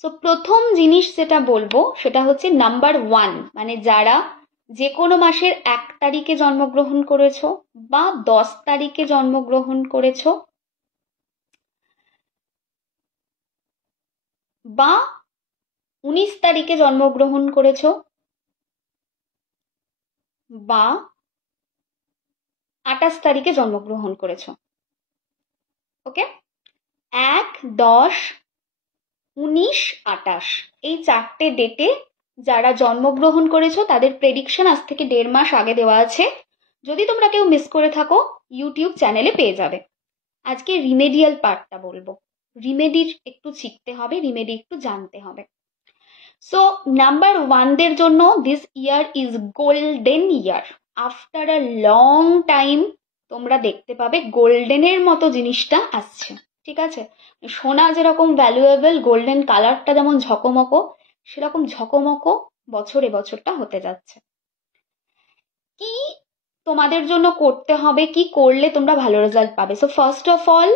So প্রথম জিনিস যেটা বলবো সেটা হচ্ছে নাম্বার 1, মানে যারা যে কোনো মাসের 1 তারিখে জন্মগ্রহণ করেছো বা 10 তারিখে জন্মগ্রহণ করেছো বা 19 তারিখে জন্মগ্রহণ করেছো বা 28 তারিখে জন্মগ্রহণ করেছো। ওকে, 1, 10, 19, 28 এই 4টে ডেটে যারা জন্মগ্রহণ করেছো তাদের প্রেডিকশন আজ থেকে 1.5 মাস আগে দেওয়া আছে। যদি তোমরা কেউ মিস করে থাকো ইউটিউব চ্যানেলে পেয়ে যাবে। আজকে রিমেডিয়াল পার্টটা বলবো। রিমেডি একটু শিখতে হবে, রিমেডি একটু জানতে হবে। সো নাম্বার 1 দের জন্য this year is golden year. After a long time তোমরা দেখতে পাবে গোল্ডেনের মতো জিনিসটা আসছে। ঠিক আছে, সোনা যেরকম ভ্যালুয়েবল, গোল্ডেন কালারটা যেমন ঝকমকো, সেরকম ঝকমকো বছরে বছরটা হতে যাচ্ছে। কি তোমাদের জন্য করতে হবে, কি করলে তোমরা ভালো রেজাল্ট পাবে? সো ফার্স্ট অফ অল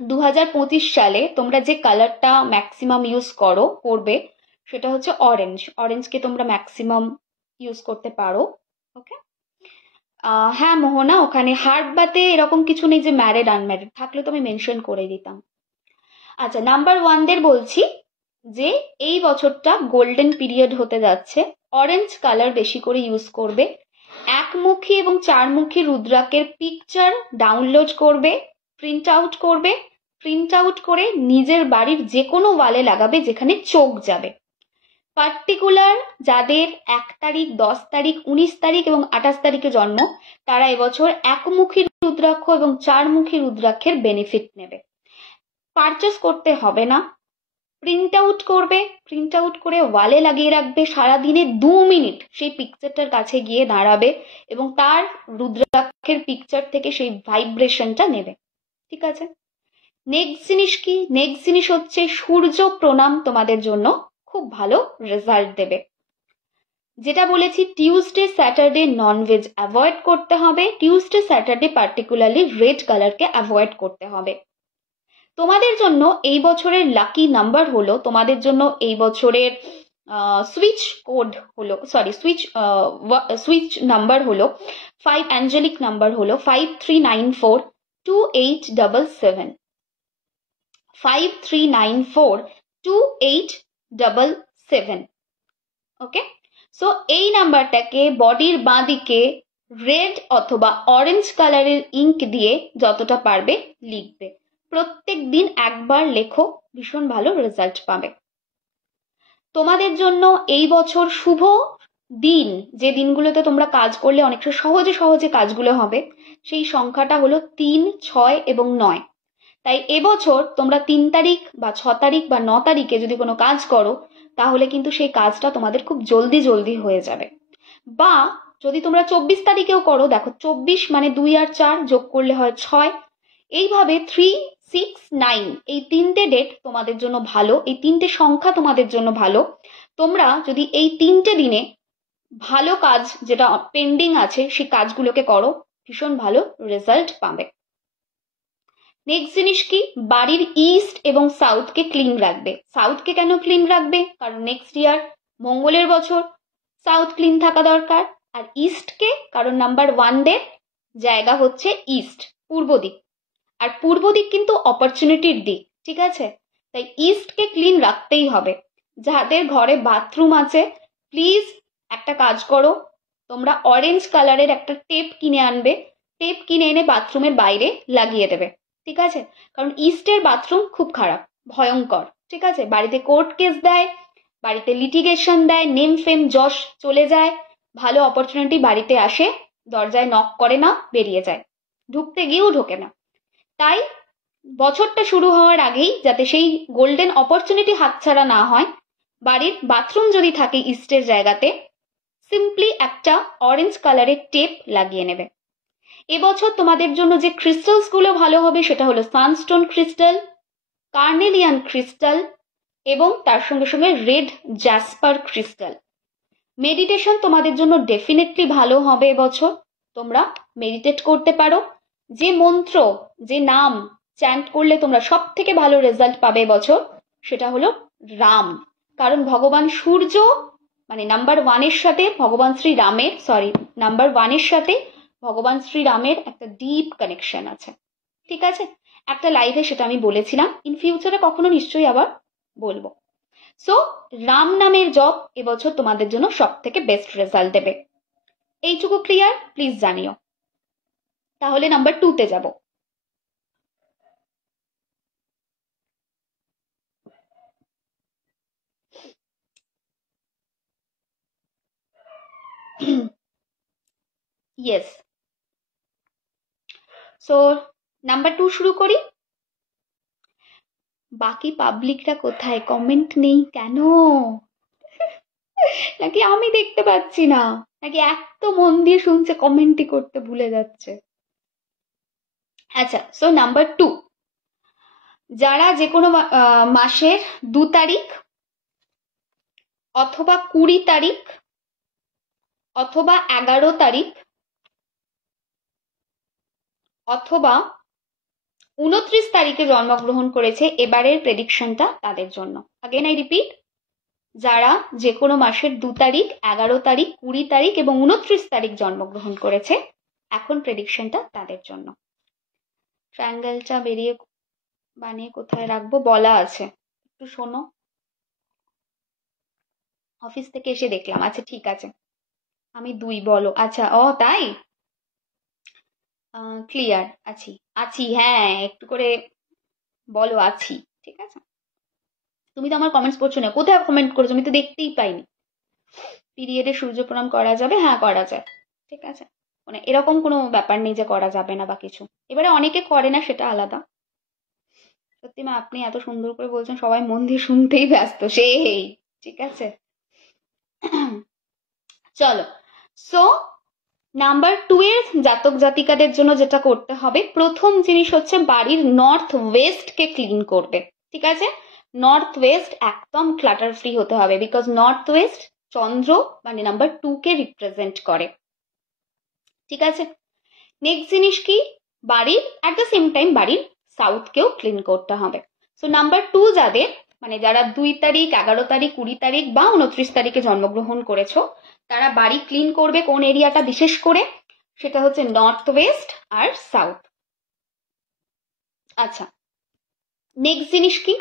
2025 সালে তোমরা যে কালারটা ম্যাক্সিমাম ইউজ করবে সেটা হচ্ছে অরেঞ্জ। অরেঞ্জকে তোমরা ম্যাক্সিমাম ইউজ করতে পারো। ওকে, হ্যাঁ মোহনা, ওখানে হার্বাতে এরকম কিছু নেই যে ম্যারিড আনম্যারিড, থাকলে তো আমি মেনশন করে দিতাম। আচ্ছা, নাম্বার 1 দের বলছি যে এই বছরটা গোল্ডেন পিরিয়ড হতে যাচ্ছে। অরেঞ্জ কালার বেশি করে ইউজ করবে। একমুখী এবং চারমুখী রুদ্রাক্ষের পিকচার ডাউনলোড করবে, প্রিন্ট আউট করবে, প্রিন্ট আউট করে নিজের বাড়ির যে কোনো ওয়ালে লাগাবে যেখানে চোখ যাবে। পার্টিকুলার যাদের 1 তারিখ, 10 তারিখ, 19 তারিখ এবং 28 তারিখে জন্ম তারা এবছর একমুখী রুদ্রাক্ষ এবং চারমুখী রুদ্রাক্ষের বেনিফিট নেবে। পারচেস করতে হবে না, প্রিন্ট আউট করবে, প্রিন্ট আউট করে ওয়ালে লাগিয়ে রাখবে। সারাদিনে 2 মিনিট সেই পিকচারটার কাছে গিয়ে দাঁড়াবে এবং তার রুদ্রাক্ষের পিকচার থেকে সেই ভাইব্রেশনটা নেবে। ঠিক আছে, নেক্সট জিনিস কি? নেক্সট জিনিস হচ্ছে সূর্য প্রণাম তোমাদের জন্য খুব ভালো রেজাল্ট দেবে। যেটা বলেছি টিউসডে স্যাটারডে ননভেজ অ্যাভয়েড করতে হবে। টিউসডে স্যাটারডে পার্টিকুলারলি রেড কালারকে অ্যাভয়েড করতে হবে। তোমাদের জন্য এই বছরের লাকি নাম্বার হলো, তোমাদের জন্য এই বছরের সুইচ কোড হলো, সরি সুইচ নাম্বার হলো 5, অ্যাঞ্জেলিক নাম্বার হলো 53942877, 53942877। ওকে, সো এই নাম্বারটাকে বডির বাঁ দিকে রেড অথবা অরেঞ্জ কালারের ইঙ্ক দিয়ে যতটা পারবে লিখবে। প্রত্যেক দিন একবার লেখো, ভীষণ ভালো রেজাল্ট পাবে। তোমাদের জন্য এই বছর শুভ দিন, যে দিনগুলোতে তোমরা কাজ করলে অনেকটা সহজে সহজে কাজগুলো হবে, সেই সংখ্যাটা হলো 3, 6 এবং 9। তাই এবছর তোমরা 3 তারিখ বা 6 তারিখ বা 9 তারিখে যদি কোনো কাজ করো তাহলে কিন্তু সেই কাজটা তোমাদের খুব জলদি জলদি হয়ে যাবে। বা যদি তোমরা 24 তারিখেও করো, দেখো 24 মানে 2 আর 4 যোগ করলে হয় 6। এইভাবে 3, 6, 9 এই 3টে ডেট তোমাদের জন্য ভালো, এই 3টে সংখ্যা তোমাদের জন্য ভালো। তোমরা যদি এই 3টে দিনে ভালো কাজ যেটা পেন্ডিং আছে সেই কাজগুলোকে করো, ভীষণ ভালো রেজাল্ট পাবে। নেক্সট জিনিস কি? বাড়ির ইস্ট এবং সাউথকে ক্লিন রাখবে। সাউথকে কেন ক্লিন রাখবে? কারণ নেক্সট ইয়ার মঙ্গলের বছর, সাউথ ক্লিন থাকা দরকার। আর ইস্টকে কারণ নাম্বার 1 দের জায়গা হচ্ছে ইস্ট, পূর্ব দিক, আর পূর্ব দিক কিন্তু অপরচুনিটির দিক। ঠিক আছে, তাই ইস্টকে ক্লিন রাখতেই হবে। যাদের ঘরে বাথরুম আছে প্লিজ একটা কাজ করো, তোমরা অরেঞ্জ কালারের একটা টেপ কিনে আনবে, টেপ কিনে এনে বাথরুমের বাইরে লাগিয়ে দেবে। ঠিক আছে, কারণ ইস্টের বাথরুম খুব খারাপ, ভয়ঙ্কর। ঠিক আছে, বাড়িতে কোর্ট কেস দেয়, বাড়িতে লিটিগেশন দেয়, নেম ফেম যশ চলে যায়, ভালো অপরচুনিটি বাড়িতে আসে, দরজায় নক করে না, বেরিয়ে যায়, ঢুকতে গিয়েও ঢোকে না। তাই বছরটা শুরু হওয়ার আগেই যাতে সেই গোল্ডেন অপরচুনিটি হাতছাড়া না হয়, বাড়ির বাথরুম যদি থাকে ইস্টের জায়গাতে সিম্পলি একটা অরেঞ্জ কালারের টেপ লাগিয়ে নেবে। এবছর তোমাদের জন্য যে ক্রিস্টালস গুলো ভালো হবে সেটা হলো সানস্টোন ক্রিস্টাল, কার্নেলিয়ান ক্রিস্টাল এবং তার সঙ্গে সঙ্গে রেড জ্যাসপার ক্রিস্টাল। মেডিটেশন তোমাদের জন্য ডেফিনেটলি ভালো হবে এবছর, তোমরা মেডিটেট করতে পারো। যে মন্ত্র, যে নাম চ্যান্ট করলে তোমরা সব থেকে ভালো রেজাল্ট পাবে এবছর সেটা হলো রাম, কারণ ভগবান সূর্য মানে নাম্বার 1 এর সাথে ভগবান শ্রী রামের নাম্বার 1 এর সাথে ভগবান শ্রী রামের একটা ডিপ কানেকশন আছে। ঠিক আছে, একটা লাইভে সেটা আমি বলেছিলাম, ইন ফিউচারে কখনো নিশ্চয়ই আবার বলবো। সো রাম নামের জপ এবছর তোমাদের জন্য সব থেকে বেস্ট রেজাল্ট দেবে। এইটুকু ক্লিয়ার? প্লিজ জানিও। তাহলে নাম্বার 2 তে যাব। ইয়েস, সো নাম্বার 2 শুরু করি। বাকি পাবলিকরা কোথায়? কমেন্ট নেই কেন? নাকি আমি দেখতে পাচ্ছি না? নাকি এত মন দিয়ে শুনছে কমেন্টই করতে ভুলে যাচ্ছে? আচ্ছা, সো নাম্বার 2, যারা যে কোনো মাসের 2 তারিখ অথবা 20 তারিখ অথবা 11 তারিখ অথবা 29 তারিখে জন্মগ্রহণ করেছে, এবারের প্রেডিকশনটা তাদের জন্য। আগেন আই রিপিট, যারা যে কোনো মাসের 2 তারিখ, 11 তারিখ, 20 তারিখ এবং 29 তারিখ জন্মগ্রহণ করেছে, এখন প্রেডিকশনটা তাদের জন্য। ট্রায়াঙ্গেলটা বানিয়ে কোথায় রাখবো বলা আছে, একটু শোনো। অফিস থেকে এসে দেখলাম। আচ্ছা ঠিক আছে, আমি 2 বলো। আচ্ছা, ও তাই, ক্লিয়ার আছি, হ্যাঁ একটু করে বলো আছি। ঠিক আছে, তুমি তো আমার কমেন্টস পড়ছো না, কোথায় কমেন্ট করেছো আমি তো দেখতেই পাইনি। পিরিয়ডে সূর্য প্রণাম করা যাবে? হ্যাঁ করা যায়। ঠিক আছে, মানে এরকম কোনো ব্যাপার নেই যে করা যাবে না বা কিছু। এবারে অনেকে করে না, সেটা আলাদা। সত্যি মা, আপনি এত সুন্দর করে বলছেন, সবাই মন দিয়ে শুনতেই ব্যস্ত সেই। ঠিক আছে, চলো। সো নাম্বার 2 এর জাতক জাতিকাদের জন্য যেটা করতে হবে, প্রথম জিনিস হচ্ছে বাড়ির নর্থ ওয়েস্ট কে ক্লিন করবে। ঠিক আছে, নর্থ ওয়েস্ট একদম ক্লাটার ফ্রি হতে হবে, বিকজ নর্থ ওয়েস্ট চন্দ্র মানে নাম্বার 2 কে রিপ্রেজেন্ট করে। ঠিক আছে, নেক্সট জিনিস কি, বাড়ির অ্যাট দ্য সেম টাইম বাড়ির সাউথ কেও ক্লিন করতে হবে। সো নাম্বার 2 যাদের মানে যারা 2 তারিখ, 11 তারিখ, 20 তারিখ বা 29 তারিখে জন্মগ্রহণ করেছো, তারা বাড়ি ক্লিন করবে কোন এরিয়াটা বিশেষ করে, সেটা হচ্ছে নর্থ ওয়েস্ট আর সাউথ। আচ্ছা, নেক্সট জিনিস কি,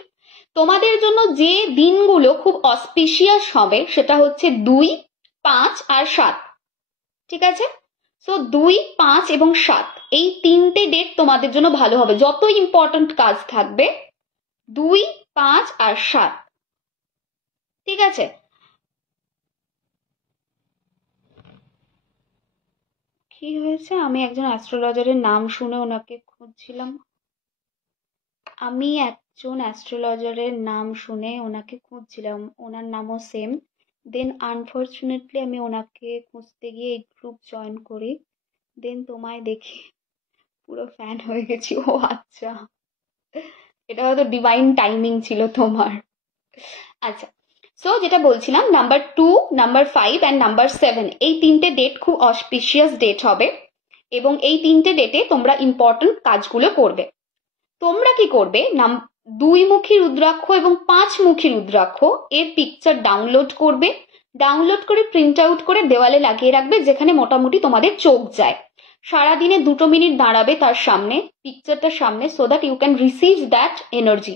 তোমাদের জন্য যে দিনগুলো খুব অসপিশিয়াস হবে সেটা হচ্ছে 2, 5 আর 7। ঠিক আছে, সো 2, 5 এবং 7 এই 3টে ডেট তোমাদের জন্য ভালো হবে। যত ইম্পর্টেন্ট কাজ থাকবে 2, 5 আর 7। ঠিক আছে, কি হয়েছে? আমি একজন অ্যাস্ট্রোলজারের নাম শুনে ওনাকে খুঁজছিলাম। ওনার নামও সেম। দেন আনফর্চুনেটলি আমি ওনাকে খুঁজতে গিয়ে এই গ্রুপ জয়েন করি, দেন তোমায় দেখি পুরো ফ্যান হয়ে গেছি। ও আচ্ছা, এটা হয়তো ডিভাইন টাইমিং ছিল তোমার। আচ্ছা, সো যেটা বলছিলাম, নাম্বার 2, নাম্বার 5 অ্যান্ড নাম্বার 7 এই 3টে ডেট খুব অসপিশিয়াস ডেট হবে, এবং এই 3টে ডেটে তোমরা ইম্পর্টেন্ট কাজগুলো করবে। তোমরা কি করবে, 2-মুখী রুদ্রাক্ষ এবং 5-মুখী রুদ্রাক্ষ এর পিকচার ডাউনলোড করবে, ডাউনলোড করে প্রিন্ট আউট করে দেওয়ালে লাগিয়ে রাখবে, যেখানে মোটামুটি তোমাদের চোখ যায়। সারাদিনে 2 মিনিট দাঁড়াবে তার সামনে, পিকচারটার সামনে, so that you can receive that energy.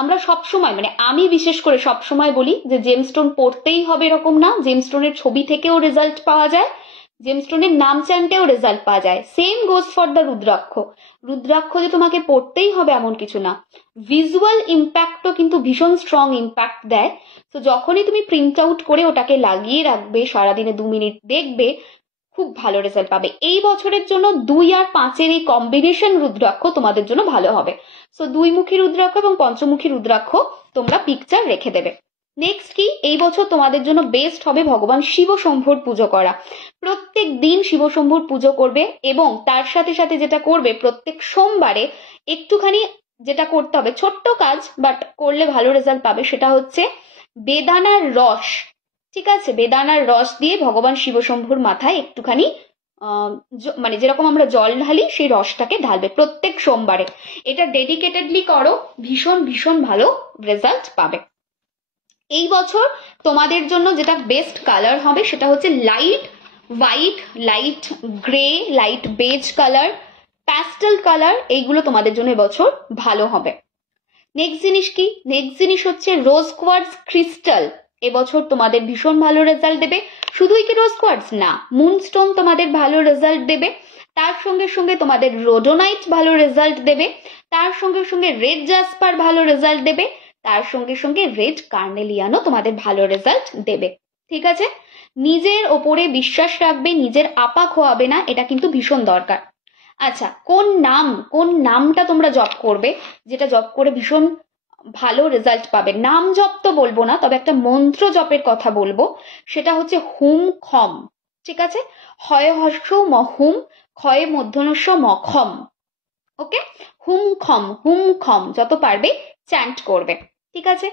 আমরা সবসময় মানে আমি বিশেষ করে সবসময় বলি যে জেমস্টোন পড়তেই হবে এরকম না, জেমস্টোনের ছবি থেকেও রেজাল্ট পাওয়া যায়, জেমস্টোনের নাম চ্যান্টেও রেজাল্ট পাওয়া যায়। Same goes for the rudraksha. Rudraksha যে তোমাকে পড়তেই হবে এমন কিছু না, ভিজুয়াল ইম্প্যাক্টও কিন্তু ভীষণ স্ট্রং ইম্প্যাক্ট দেয়। তো যখনই তুমি প্রিন্ট আউট করে ওটাকে লাগিয়ে রাখবে, সারাদিনে 2 মিনিট দেখবে, খুব ভালো রেজাল্ট পাবে। এই বছরের জন্য 2 আর 5-এর এই কম্বিনেশন রুদ্রাক্ষ তোমাদের জন্য ভালো হবে। সো 2-মুখী রুদ্রাক্ষ এবং 5-মুখী রুদ্রাক্ষ তোমরা পিকচার রেখে দেবে। নেক্সট কি, এই বছর তোমাদের জন্য বেস্ট হবে ভগবান শিব শম্ভুর পুজো করা। প্রত্যেক দিন শিব শম্ভুর পুজো করবে, এবং তার সাথে সাথে যেটা করবে, প্রত্যেক সোমবারে একটুখানি যেটা করতে হবে, ছোট্ট কাজ বাট করলে ভালো রেজাল্ট পাবে, সেটা হচ্ছে বেদানার রস। ঠিক আছে, বেদানার রস দিয়ে ভগবান শিব শম্ভুর মাথায় একটুখানি মানে যেরকম আমরা জল ঢালি সেই রসটাকে ঢালবে প্রত্যেক সোমবারে। এটা ডেডিকেটেডলি করো, ভীষণ ভীষণ ভালো রেজাল্ট পাবে। এই বছর তোমাদের জন্য যেটা বেস্ট কালার হবে সেটা হচ্ছে light white, light grey, light beige colour, pastel colour, এইগুলো তোমাদের জন্য এবছর ভালো হবে। নেক্সট জিনিস কি? নেক্সট জিনিস হচ্ছে রোজ কোয়ার্টজ ক্রিস্টাল। এবছর তোমাদের ভীষণ ভালো রেজাল্ট দেবে। শুধুই কি রোজ কোয়ার্টজ না, মুনস্টোন তোমাদের ভালো রেজাল্ট দেবে, তার সঙ্গে সঙ্গে তোমাদের রোডোনাইট ভালো রেজাল্ট দেবে, তার সঙ্গে সঙ্গে রেড জাসপার ভালো রেজাল্ট দেবে, তার সঙ্গে সঙ্গে রেড কার্নেলিয়ানও তোমাদের ভালো রেজাল্ট দেবে। ঠিক আছে? নিজের ওপরে বিশ্বাস রাখবে, নিজের আপা খোয়াবে না, এটা কিন্তু ভীষণ দরকার। আচ্ছা, কোন নামটা তোমরা জপ করবে, যেটা জপ করে ভীষণ ভালো রেজাল্ট পাবে? নাম জপ তো বলবো না, তবে একটা মন্ত্র জপের কথা বলবো, সেটা হচ্ছে হুম খম। ঠিক আছে? হয় হর্ষ মহুম, ক্ষয়ে মধ্যনস্য মখম। ওকে, হুম খম যত পারবে চ্যান্ট করবে। ঠিক আছে?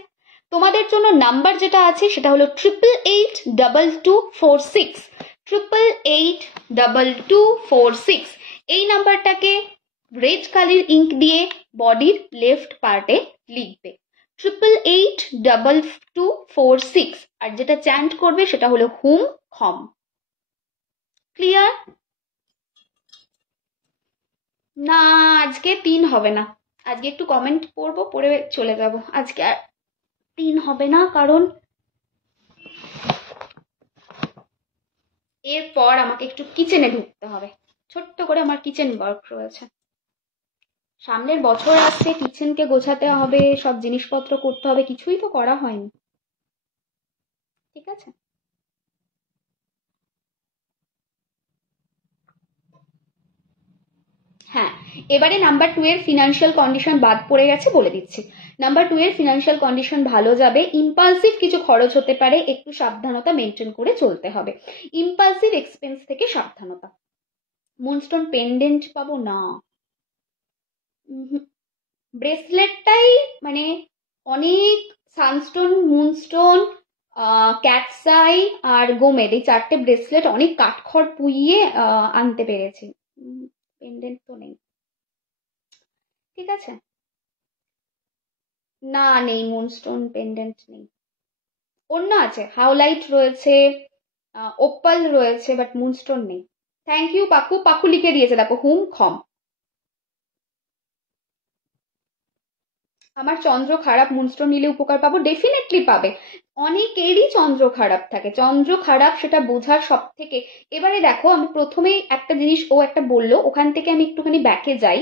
তোমাদের জন্য নাম্বার যেটা আছে সেটা হলো 888246, 888246। এই নাম্বারটাকে রেড কালার ইঙ্ক দিয়ে বডির লেফট পার্টে লিখবে, 888246। আর যেটা চ্যান্ট করবে সেটা হলো হুম খম। ক্লিয়ার? না, আজকে 3 হবে না। আজকে একটু কমেন্ট পড়বো, পড়ে চলে যাব। আজকে আর 3 হবে না, কারণ এরপর আমাকে একটু কিচেনে ঢুকতে হবে। ছোট্ট করে আমার কিচেন ওয়ার্ক রয়েছে। সামনের বছর আসছে, কিচেনকে গোছাতে হবে, সব জিনিসপত্র করতে হবে, কিছুই তো করা হয়নি। ঠিক আছে? হ্যাঁ, এবারে নাম্বার 2 এর ফিনান্সিয়াল কন্ডিশন বাদ পড়ে গেছে, বলে দিচ্ছি। নাম্বার 2 এর ফিনান্সিয়াল কন্ডিশন ভালো যাবে। ইম্পালসিভ কিছু খরচ হতে পারে, একটু সাবধানতা মেনটেন করে চলতে হবে। ইম্পালসিভ এক্সপেন্স থেকে সাবধানতা। মুনস্টোন পেন্ডেন্ট পাবো না, ব্রেসলেটটাই মানে অনেক সানস্টোন, মুনস্টোন, ক্যাটসাই আর গোমেদ, এই 4টে ব্রেসলেট অনেক কাঠখড় পুইয়ে আনতে পেরেছি। পেন্ডেন্ট তো নেই। ঠিক আছে? না, নেই, মুনস্টোন পেন্ডেন্ট নেই। অন্য আছে, হাওলাইট রয়েছে, ওপাল রয়েছে, বাট মুনস্টোন নেই। Thank you Paku. পাকু লিখে দিয়েছে দেখো, হুম খম। আমার চন্দ্র খারাপ, মুনস্টোন নিলে উপকার পাবো? ডেফিনেটলি পাবে। অনেকেরই চন্দ্র খারাপ থাকে। চন্দ্র খারাপ সেটা বোঝার সব থেকে, এবারে দেখো, আমি প্রথমেই একটা জিনিস ও একটা বললো, ওখান থেকে আমি একটুখানি ব্যাকে যাই।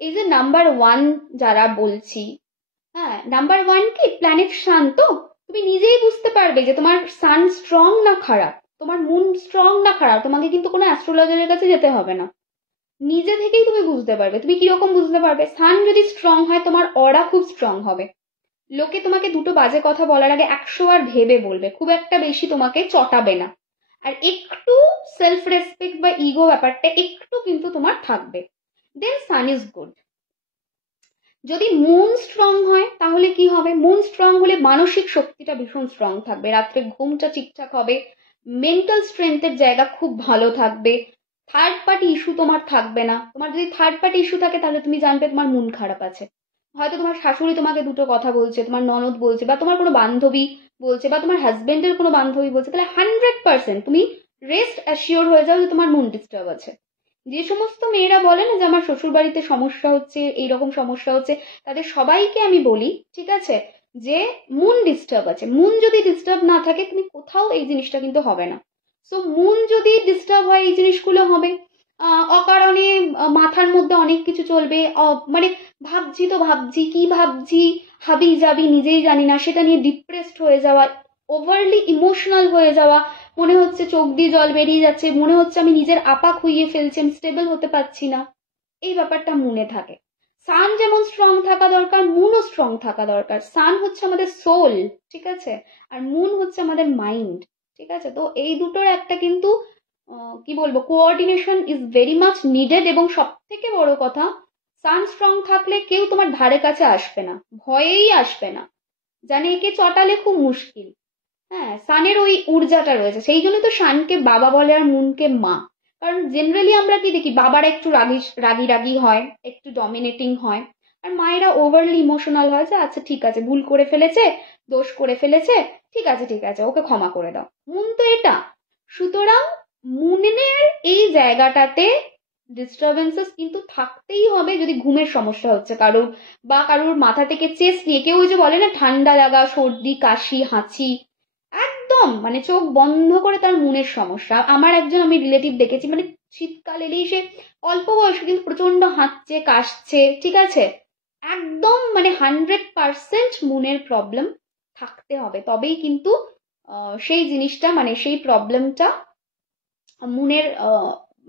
এই যে নাম্বার 1 যারা বলছি, হ্যাঁ, নাম্বার 1 কি প্ল্যানেট সান, তো তুমি নিজেই বুঝতে পারবে যে তোমার সান স্ট্রং না খারাপ, তোমার মুন স্ট্রং না খারাপ। তোমাকে কিন্তু কোনো অ্যাস্ট্রোলজারের কাছে যেতে হবে না, নিজে থেকেই তুমি বুঝতে পারবে। তুমি কিরকম বুঝতে পারবে? সান যদি স্ট্রং হয়, তোমার অরা খুব স্ট্রং হবে। লোকে তোমাকে দুটো বাজে কথা বলার আগে 100 বার ভেবে বলবে, খুব একটা বেশি তোমাকে চটাবে না। আর একটু সেলফ রেসপেক্ট বা ইগো ব্যাপারটা একটু কিন্তু তোমার থাকবে। দেন সান ইজ গুড। যদি মুন স্ট্রং হয় তাহলে কি হবে? মুন স্ট্রং হলে মানসিক শক্তিটা ভীষণ স্ট্রং থাকবে, রাত্রে ঘুমটা ঠিকঠাক হবে, মেন্টাল স্ট্রেংথের জায়গা খুব ভালো থাকবে, থার্ড পার্টি ইস্যু তোমার থাকবে না। তোমার যদি থার্ড পার্টি ইস্যু থাকে তাহলে তুমি জানবে তোমার মন খারাপ আছে। হয়তো তোমার শাশুড়ি তোমাকে দুটো কথা বলছে, তোমার ননদ বলছে, বা তোমার কোনো বান্ধবী বলছে, বা তোমার হাজবেন্ডের কোনো বান্ধবী বলছে, তাহলে 100% তুমি রেস্ট অ্যাসিওর হয়ে যাও যে তোমার মন ডিস্টার্ব আছে। যে সমস্ত মেয়েরা বলে না যে আমার শ্বশুর বাড়িতে সমস্যা হচ্ছে, এইরকম সমস্যা হচ্ছে, তাদের সবাইকে আমি বলি, ঠিক আছে, যে মুন ডিস্টার্ব আছে। মুন যদি ডিস্টার্ব না থাকে, তুমি কোথাও এই জিনিসটা কিন্তু হবে না। সো মুন যদি ডিস্টার্ব হয়, এই জিনিসগুলো হবে। অকারণে মাথার মধ্যে অনেক কিছু চলবে, মানে ভাবছি তো ভাবছি, কি ভাবছি হাবি যাবি নিজেই জানি না, সেটা নিয়ে ডিপ্রেসড হয়ে যাওয়া, ওভারলি ইমোশনাল হয়ে যাওয়া, মনে হচ্ছে চোখ দিয়ে জল বেরিয়ে যাচ্ছে, মনে হচ্ছে আমি নিজের আপা খুইয়ে ফেলছি, আমি স্টেবল হতে পারছি না, এই ব্যাপারটা মনে থাকে। সান যেমন স্ট্রং থাকা দরকার, মুনও স্ট্রং থাকা দরকার। সান হচ্ছে আমাদের সোল, ঠিক আছে, আর মুন হচ্ছে আমাদের মাইন্ড। ঠিক আছে? তো এই দুটোর একটা কিন্তু কি বলবো, coordination is very much needed. এবং সব থেকে বড় কথা, সান স্ট্রং থাকলে কেউ তোমার ধারে কাছে আসবে না, ভয়েই আসবে না, জানে একে চটালে খুব মুশকিল। হ্যাঁ, সানের ওই ঊর্জাটা রয়েছে, সেই জন্য তো সানকে বাবা বলে আর মুনকে মা। কারণ জেনারেলি আমরা কি দেখি, বাবারা একটু রাগি রাগি রাগি হয়, একটু ডমিনেটিং হয়, আর মায়েরা ওভারলি ইমোশনাল হয়, যে আচ্ছা ঠিক আছে, ভুল করে ফেলেছে, দোষ করে ফেলেছে, ঠিক আছে ওকে ক্ষমা করে দাও। মুন তো এটা। সুতরাং মুনের এই জায়গাটাতে ডিস্টারবেন্সেস কিন্তু থাকতেই হবে। যদি ঘুমের সমস্যা হচ্ছে কারোর, বা কারোর মাথা থেকে চেস্ট নিয়ে, কেউ ওই যে বলে না ঠান্ডা লাগা, সর্দি, কাশি, হাঁচি, একদম মানে চোখ বন্ধ করে তার মুনের সমস্যা। আমার একজন আমি রিলেটিভ দেখেছি, মানে শীতকাল এলেই সে অল্প বয়স কিন্তু প্রচন্ড হাঁচছে, কাশছে, ঠিক আছে, একদম মানে 100% মুনের প্রবলেম থাকতে হবে, তবেই কিন্তু সেই জিনিসটা মানে সেই প্রবলেমটা মুনের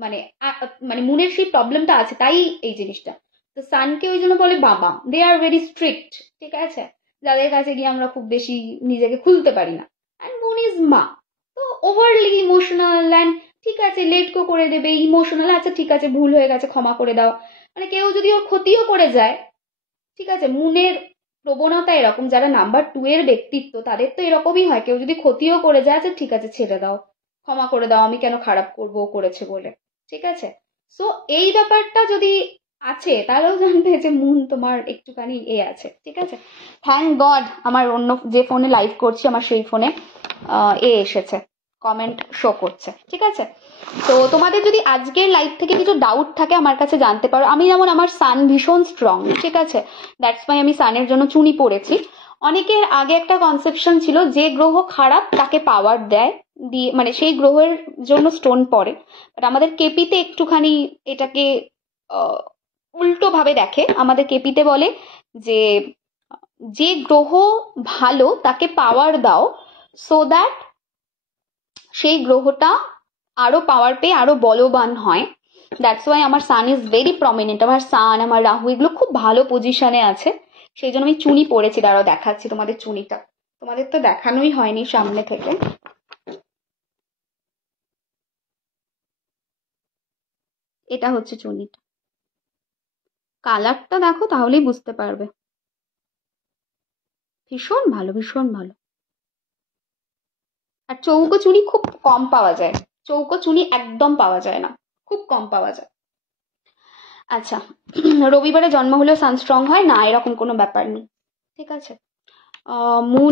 মানে মানে মুনের সেই প্রবলেমটা আছে, তাই এই জিনিসটা। তো সানকে ওই জন্য বলে বাবা, দে আর ভেরি স্ট্রিক্ট, ঠিক আছে, যাদের কাছে গিয়ে আমরা খুব বেশি নিজেকে খুলতে পারি না। অ্যান্ড মুন ইজ মা, তো ওভারলি ইমোশনাল, অ্যান্ড ঠিক আছে লেট গো করে দেবে, ইমোশনাল, আচ্ছা ঠিক আছে ভুল হয়ে গেছে ক্ষমা করে দাও। মানে কেউ যদি ওর ক্ষতিও করে যায়, ঠিক আছে, মুনের প্রবণতা এরকম, যারা নাম্বার 2 এর ব্যক্তিত্ব তাদের তো এরকমই হয়, কেউ যদি ক্ষতিও করে যায়, আচ্ছা ঠিক আছে ছেড়ে দাও, ক্ষমা করে দাও, আমি কেন খারাপ করবো ও করেছে বলে, ঠিক আছে। সো এই ব্যাপারটা যদি আছে তাহলেও জানবে যে মুন তোমার একটুখানি আছে, ঠিক আছে। থ্যাংক গড আমার অন্য যে ফোনে লাইভ করছি আমার সেই ফোনে এসেছে, কমেন্ট শো করছে, ঠিক আছে। তো তোমাদের যদি আজকের লাইভ থেকে কিছু ডাউট থাকে আমার কাছে জানতে পারো। আমি যেমন আমার সান ভীষণ স্ট্রং, ঠিক আছে, দ্যাটস ওয়াই আমি সানের জন্য চুনি পড়েছি। অনেকের আগে একটা কনসেপশন ছিল যে গ্রহ খারাপ তাকে পাওয়ার দেয়, দিয়ে মানে সেই গ্রহের জন্য স্টোন পড়ে, বাট আমাদের কেপিতে একটুখানি এটাকে উল্টো ভাবে দেখে। আমাদের কেপিতে বলে যে যে গ্রহ ভালো তাকে পাওয়ার দাও, সো দ্যাট সেই গ্রহটা আরো পাওয়ার পেয়ে আরো বলবান হয়। দ্যাটস ওয়াই আমার সান ইজ ভেরি প্রমিনেন্ট, আমার সান আমার রাহু এগুলো খুব ভালো পজিশনে আছে, সেই জন্য আমি চুনি পড়েছি। দাঁড়াও দেখাচ্ছি তোমাদের চুনিটা, তোমাদের তো দেখানোই হয়নি সামনে থেকে। এটা হচ্ছে চুনিটা, কালারটা দেখো তাহলেই বুঝতে পারবে, ভীষণ ভালো ভীষণ ভালো। আর চৌকো চুনি খুব কম পাওয়া যায়, চৌকো চুনি একদম পাওয়া যায় না, খুব কম পাওয়া যায়। আচ্ছা, রবিবারে জন্ম হলেও সান স্ট্রং হয় না, এরকম কোনো ব্যাপার নেই, ঠিক আছে। মুন